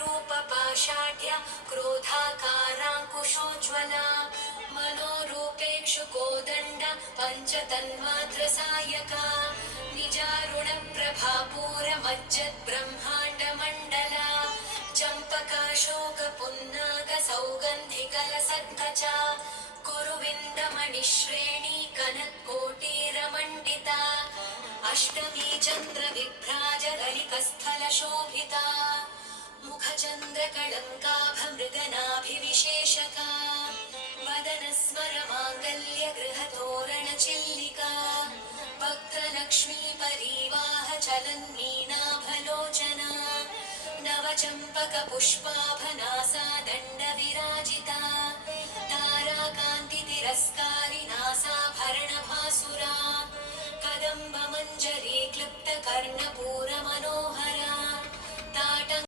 रूपपाशाढ्य क्रोधाकाराङ्कुशोज्ज्वला मनोरूपेक्षुकोदण्ड पञ्चतन्मात्रसायका निजारुणप्रभापूरमज्जद्ब्रह्माण्डमण्डला चम्पकाशोकपुन्नागसौगन्धिकलसत्कचा कुरुविन्दमणिश्रेणी कनत्कोटीरमण्डिता अष्टमी चन्द्रविभ्राजदलिकस्थलशोभिता मुखचन्द्रकळङ्काभमृगनाभिविशेषका वदनस्मरमाङ्गल्यगृहतोरणचिल्लिका वक्त्रलक्ष्मीपरीवाहचलन्मीनाभलोचना नवचम्पकपुष्पाभनासा दण्डविराजिता ताराकान्तितिरस्कारिनासाभरणभासुरा कदम्बमञ्जरी क्लुप्तकर्णपू